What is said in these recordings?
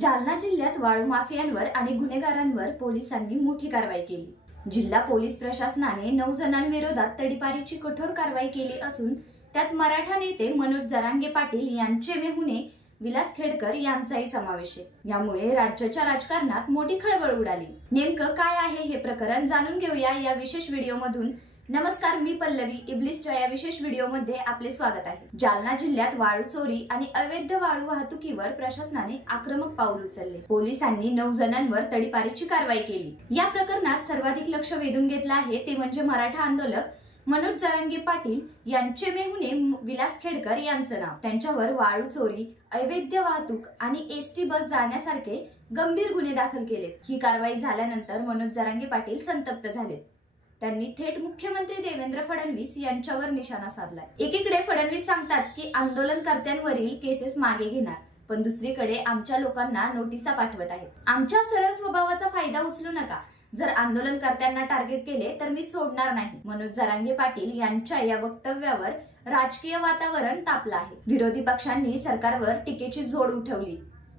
जालना जिल्ह्यात वाळू माफियांवर आणि गुन्हेगारांवर पोलिसांनी मोठी कारवाई केली। जिल्हा पोलीस प्रशासनाने 9 जणांविरोधात तडीपारीची कठोर कारवाई केली असून त्यात मराठा नेते मनोज जरांगे पाटील यांचे मेहुणे विलास खेडकर यांचाही समावेश आहे। यामुळे राज्याच्या राजकारणात मोठी खळबळ उडाली। नेमकं काय आहे हे प्रकरण जाणून घेऊया या विशेष व्हिडिओमधून। नमस्कार, मी पल्लवी। इब्लिसच्या या विशेष व्हिडिओमध्ये आपले स्वागत आहे। जालना जिल्ह्यात वाळू चोरी आणि अवैध वाळू वाहतुकीवर प्रशासनाने आक्रमक पाऊल उचलले। पोलिसांनी 9 जणांवर तडीपारीची कारवाई केली। या प्रकरणात सर्वाधिक लक्ष वेधून घेतलं आहे ते म्हणजे मराठा आंदोलक मनोज जरांगे पाटील यांचे मेहुणे विलास खेडकर यांचं नाव। त्यांच्यावर वाळू चोरी, अवैध वाहतूक आणि एसटी बस जाळण्यासारखे गंभीर गुन्हे दाखल केले। ही कारवाई झाल्यानंतर मनोज जरांगे पाटील संतप्त झाले। त्यांनी थेट मुख्यमंत्री देवेंद्र फडणवीस यांच्यावर निशाणा साधलाय। एकीकडे फडणवीस सांगतात की आंदोलनकर्त्यांवरील केसेस मागे घेणार, पण दुसरीकडे आमच्या लोकांना नोटिसा पाठवत आहेत। आमच्या सरळ स्वभावाचा फायदा उचलू नका। जर आंदोलनकर्त्यांना टार्गेट केले तर मी सोडणार नाही। मनोज जरांगे पाटील यांच्या या वक्तव्यावर राजकीय वातावरण तापलं आहे। विरोधी पक्षांनी सरकारवर टीकेची झोड उठवली।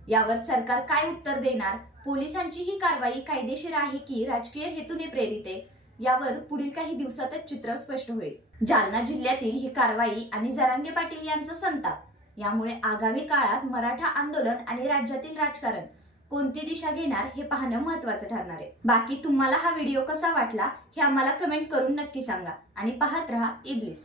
यावर सरकार काय उत्तर देणार? पोलिसांची ही कारवाई कायदेशीर आहे की राजकीय हेतूने प्रेरित आहे, यावर पुढील काही दिवसातच चित्र स्पष्ट होईल। जालना जिल्ह्यातील ही कारवाई आणि जरांगे पाटील यांचा संताप यामुळे आगामी काळात मराठा आंदोलन आणि राज्यातील राजकारण कोणती दिशा घेणार हे पाहणं महत्त्वाचं ठरणार आहे। बाकी तुम्हाला हा व्हिडिओ कसा वाटला हे आम्हाला कमेंट करून नक्की सांगा आणि पाहत रहा इब्लिस।